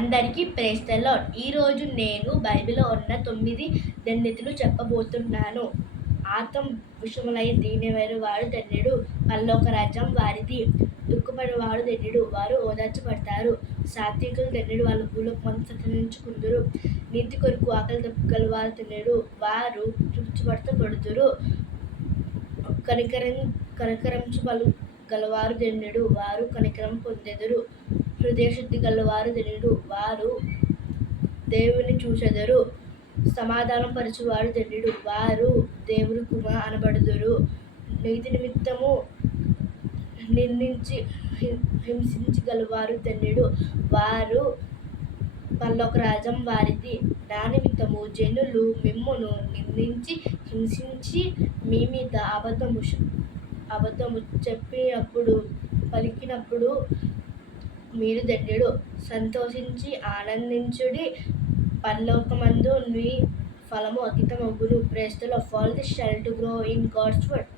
అందరికీ praise the lord. ఈరోజు నేను బైబిల్లో ఉన్న 9 దండెతులు చెప్పబోతున్నాను. ఆత్మ విషములై దీనమైన వాడు ధన్యుడు, పరలోక రాజ్యం వారిది. దుఃఖపడేవాడు ధన్యుడు, వారు ఓదార్చబడతారు. సాత్వికులు ధన్యుడు, వాళ్ళు భూలోకమందు సంతరించుకుందురు. నీతి కొరకు ఆకలి దప్పుగలవారు ధన్యుడు, వారు తృప్తిపరచబడుదురు. కనికరించబలు గలవారు ధన్యుడు, వారు కనికరం పొందెదరు. హృదయశుద్ధి గలవారు ధన్యుడు, వారు దేవుని చూచెదరు. సమాధానం పరచువారు ధన్యుడు, వారు దేవుని కుమారులు అనబడుదురు. నీతి నిమిత్తము హింసించగలవారు ధన్యుడు, వారు పరలోక రాజ్యం వారిది. నా నిమిత్తము జనులు మిమ్మును నిందించి హింసించి మీ మీద అబద్ధము పలికినప్పుడు మీరు ధన్యుడు. సంతోషించి ఆనందించుడి, పరలోకమందు మీ ఫలము అధికమగును. Praise the Lord. Follow this channel to grow in God's word.